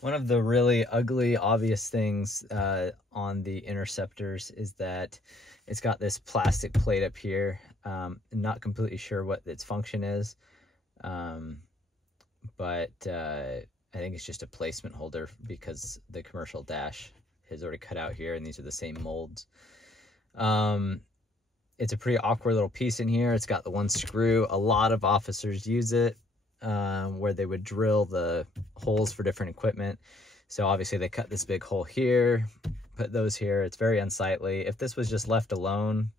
One of the really ugly, obvious things on the Interceptors is that it's got this plastic plate up here. Not completely sure what its function is, but I think it's just a placement holder because the commercial dash is already cut out here, and these are the same molds. It's a pretty awkward little piece in here. It's got the one screw. A lot of officers use it where they would drill the holes for different equipment. So obviously they cut this big hole here, put those here. It's very unsightly. If this was just left alone,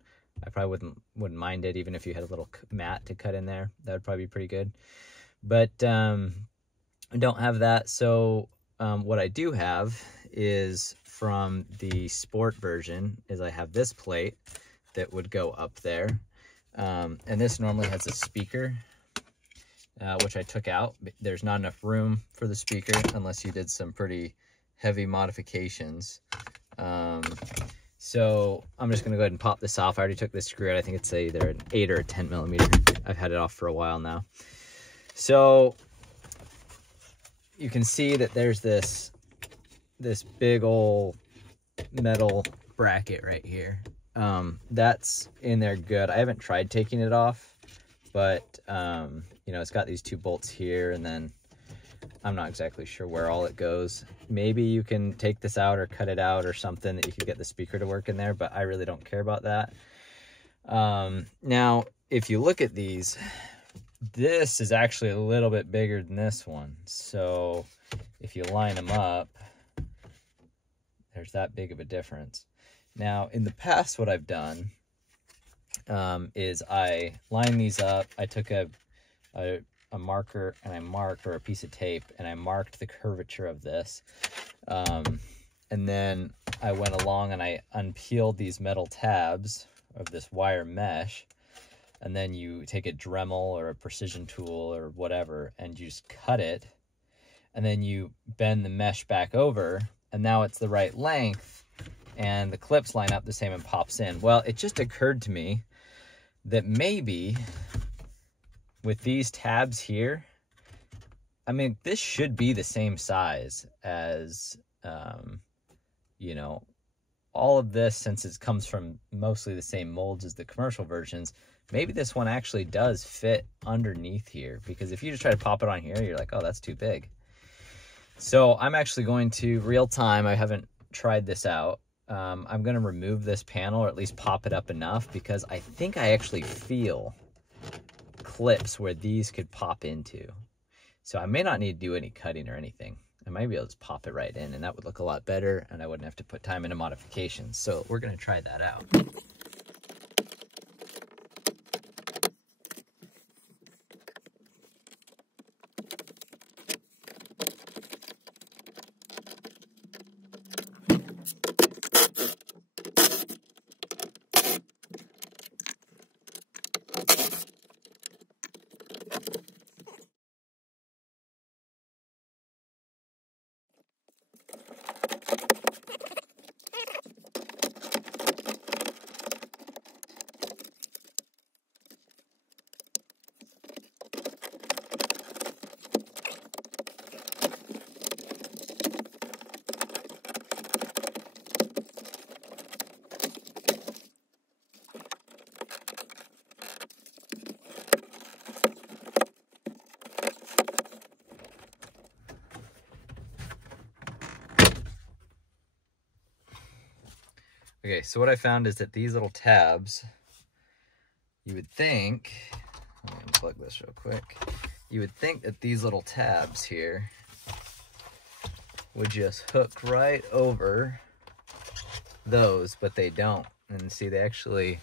I probably wouldn't mind it, even if you had a little mat to cut in there. That would probably be pretty good. But I don't have that. So what I do have is from the sport version is I have this plate that would go up there. And this normally has a speaker, which I took out. There's not enough room for the speaker unless you did some pretty heavy modifications. So I'm just gonna go ahead and pop this off. I already took this screw out. I think it's either an 8 or a 10 millimeter. I've had it off for a while now. So you can see that there's this big old metal bracket right here. That's in there good. I haven't tried taking it off, but you know, it's got these 2 bolts here, and then I'm not exactly sure where all it goes. Maybe you can take this out or cut it out or something that you could get the speaker to work in there, but I really don't care about that. Now, if you look at these, this is actually a little bit bigger than this one. So if you line them up, there's that big of a difference. Now, in the past, what I've done is I line these up. I took a marker and I marked, or a piece of tape, and I marked the curvature of this. And then I went along and I unpeeled these metal tabs of this wire mesh. And then you take a Dremel or a precision tool or whatever, and you just cut it. And then you bend the mesh back over, and now it's the right length, and the clips line up the same and pops in. Well, it just occurred to me that maybe with these tabs here, I mean, this should be the same size as, you know, all of this, since it comes from mostly the same molds as the commercial versions. Maybe this one actually does fit underneath here, because if you just try to pop it on here, you're like, oh, that's too big. So I'm actually going to, real time, I haven't tried this out. I'm going to remove this panel, or at least pop it up enough, because I think I actually feel clips where these could pop into. So I may not need to do any cutting or anything. I might be able to just pop it right in, and that would look a lot better, and I wouldn't have to put time into modifications. So we're going to try that out. Okay, so what I found is that these little tabs, you would think, let me unplug this real quick. You would think that these little tabs here would just hook right over those, but they don't. And see, they actually,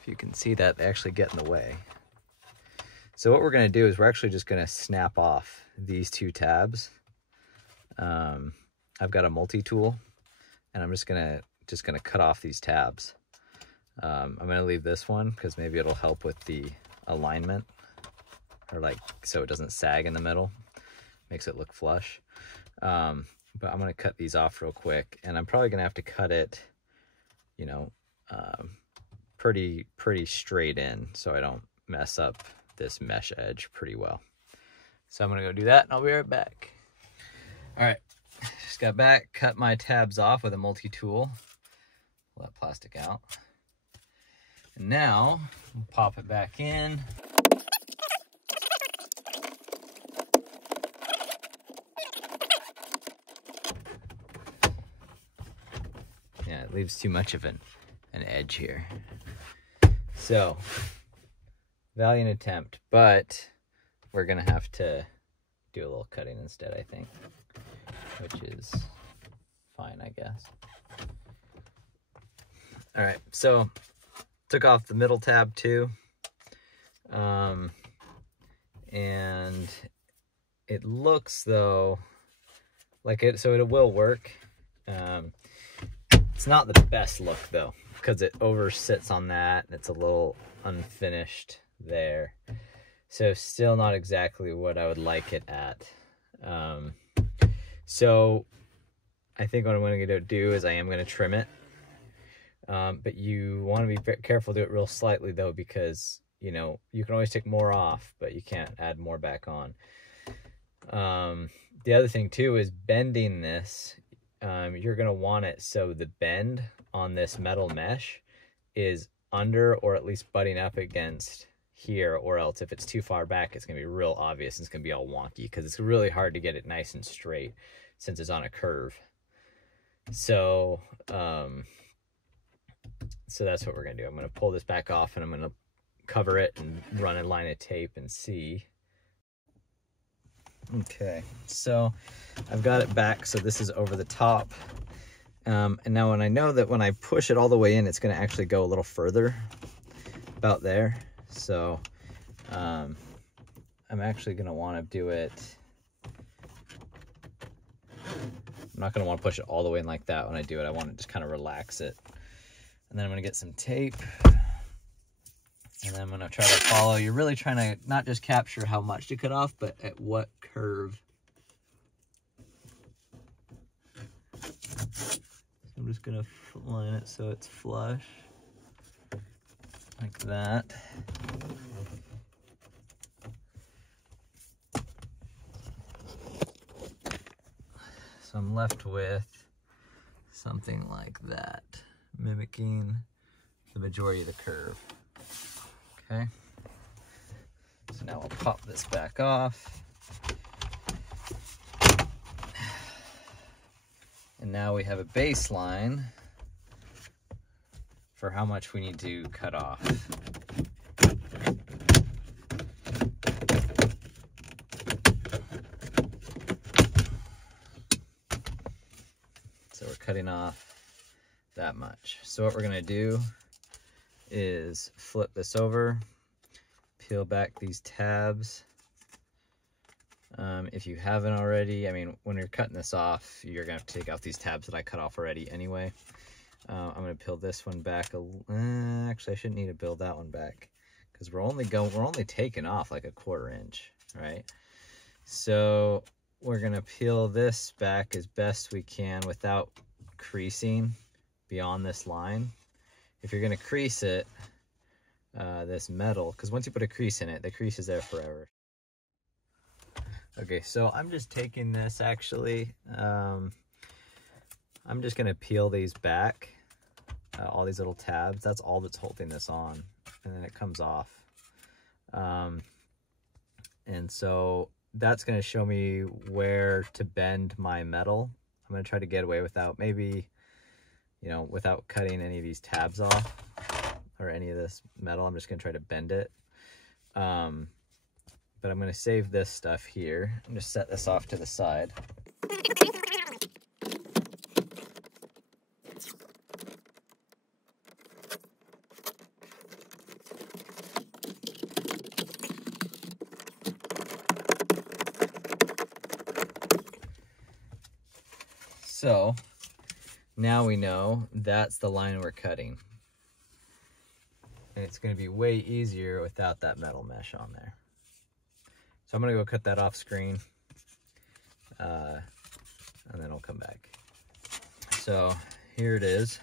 if you can see that, they actually get in the way. So what we're gonna do is we're actually just gonna snap off these 2 tabs. I've got a multi-tool, and I'm just gonna cut off these tabs. I'm gonna leave this one because maybe it'll help with the alignment, or like, so it doesn't sag in the middle, makes it look flush. But I'm gonna cut these off real quick, and I'm probably gonna have to cut it, you know, pretty straight in, so I don't mess up this mesh edge pretty well. So I'm gonna go do that, and I'll be right back. All right, just got back, cut my tabs off with a multi-tool. Pull that plastic out. And now, we'll pop it back in. Yeah, it leaves too much of an edge here. So, valiant attempt, but we're gonna have to do a little cutting instead, I think, which is fine, I guess. All right, so took off the middle tab too, and it looks though like it, so it will work. It's not the best look though, because it over sits on that and it's a little unfinished there. So still not exactly what I would like it at. So I think what I'm going to do is I am going to trim it. But you want to be very careful to do it real slightly though, because you know, you can always take more off, but you can't add more back on. The other thing too is bending this. You're going to want it so the bend on this metal mesh is under or at least butting up against here, or else if it's too far back, it's going to be real obvious and it's going to be all wonky, because it's really hard to get it nice and straight since it's on a curve. So, so that's what we're going to do. I'm going to pull this back off and I'm going to cover it and run a line of tape and see. Okay, so I've got it back, so this is over the top. And now when I know that when I push it all the way in, it's going to actually go a little further, about there. So I'm actually going to want to do it. I'm not going to want to push it all the way in like that when I do it. I want to just kind of relax it. And then I'm going to get some tape. And then I'm going to try to follow. You're really trying to not just capture how much to cut off, but at what curve. So I'm just going to line it so it's flush. Like that. So I'm left with something like that, mimicking the majority of the curve. Okay, so now I'll pop this back off. And now we have a baseline for how much we need to cut off. So we're cutting off that much. So what we're gonna do is flip this over, peel back these tabs. If you haven't already, I mean, when you're cutting this off, you're gonna have to take out these tabs that I cut off already anyway. I'm gonna peel this one back. Actually, I shouldn't need to peel that one back, because we're only taking off like a 1/4 inch, right? So we're gonna peel this back as best we can without creasing beyond this line. If you're gonna crease it, this metal, because once you put a crease in it, the crease is there forever. Okay, so I'm just taking this actually. I'm just gonna peel these back, all these little tabs. That's all that's holding this on, and then it comes off. And so that's gonna show me where to bend my metal. I'm gonna try to get away without maybe, you know, without cutting any of these tabs off or any of this metal. I'm just gonna try to bend it. But I'm gonna save this stuff here. I'm just set this off to the side. So now we know that's the line we're cutting. And it's gonna be way easier without that metal mesh on there. So I'm gonna go cut that off screen, and then I'll come back. So here it is,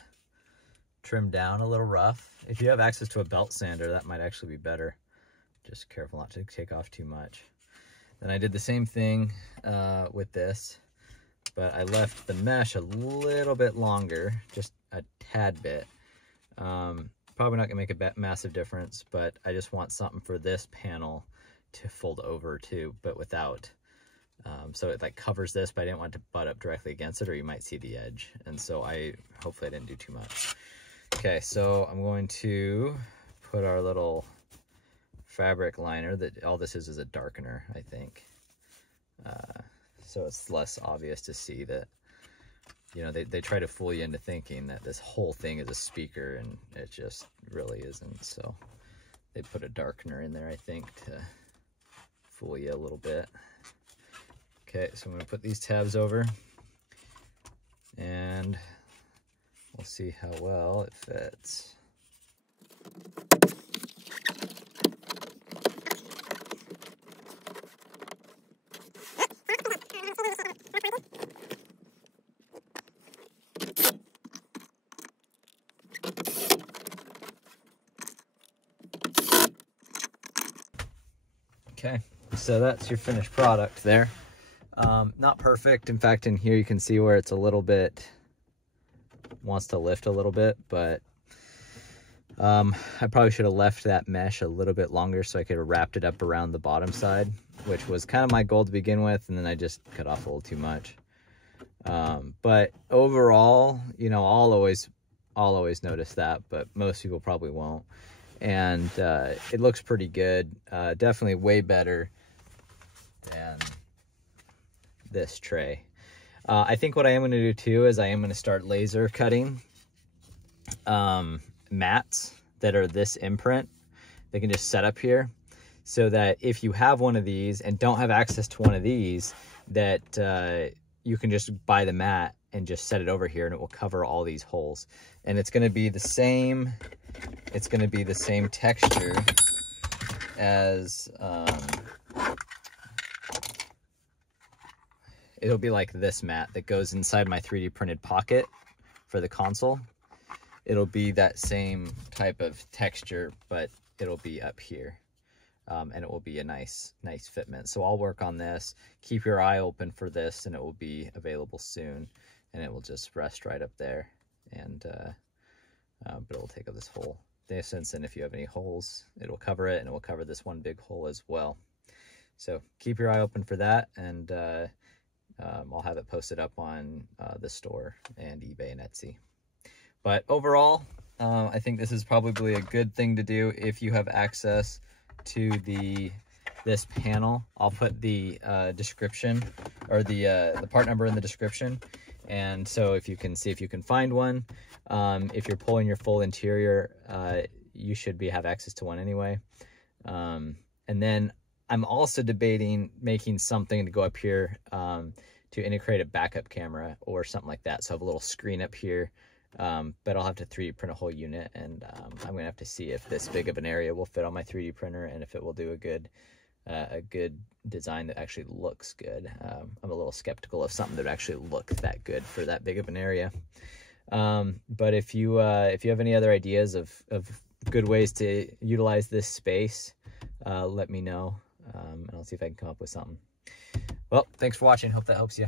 trimmed down a little rough. If you have access to a belt sander, that might actually be better. Just careful not to take off too much. Then I did the same thing with this. but I left the mesh a little bit longer, just a tad bit. Probably not gonna make a massive difference, but I just want something for this panel to fold over to, but without. So it like covers this, but I didn't want it to butt up directly against it, or you might see the edge. And so hopefully I didn't do too much. Okay, so I'm going to put our little fabric liner, that all this is a darkener, I think. So it's less obvious to see that, you know, they try to fool you into thinking that this whole thing is a speaker, and it just really isn't. So they put a darkener in there, I think, to fool you a little bit. Okay, so I'm going to put these tabs over, and we'll see how well it fits. Okay, so that's your finished product there. Not perfect. In fact, in here you can see where it's a little bit, wants to lift a little bit, but I probably should have left that mesh a little bit longer so I could have wrapped it up around the bottom side, which was kind of my goal to begin with, and then I just cut off a little too much. But overall, you know, I'll always notice that, but most people probably won't. And it looks pretty good. Definitely way better than this tray. I think what I am going to do too is I am going to start laser cutting mats that are this imprint. They can just set up here, so that if you have one of these and don't have access to one of these, that you can just buy the mat and just set it over here, and it will cover all these holes. And it's going to be the same, it's going to be the same texture as it'll be like this mat that goes inside my 3D printed pocket for the console. It'll be that same type of texture, but it'll be up here. And it will be a nice fitment. So I'll work on this. Keep your eye open for this, and it will be available soon. And it will just rest right up there. And but it will take up this whole distance, and if you have any holes, it'll cover it, and it will cover this one big hole as well. So keep your eye open for that, and I'll have it posted up on the store and eBay and Etsy. But overall, I think this is probably a good thing to do if you have access to this panel. I'll put the description, or the part number in the description, and so if you can see if you can find one. If you're pulling your full interior, you should have access to one anyway. And then I'm also debating making something to go up here to integrate a backup camera or something like that. So I have a little screen up here, but I'll have to 3D print a whole unit, and I'm gonna have to see if this big of an area will fit on my 3D printer, and if it will do a good design that actually looks good. I'm a little skeptical of something that would actually look that good for that big of an area. But if you have any other ideas of good ways to utilize this space, let me know, and I'll see if I can come up with something. Well, thanks for watching. Hope that helps you.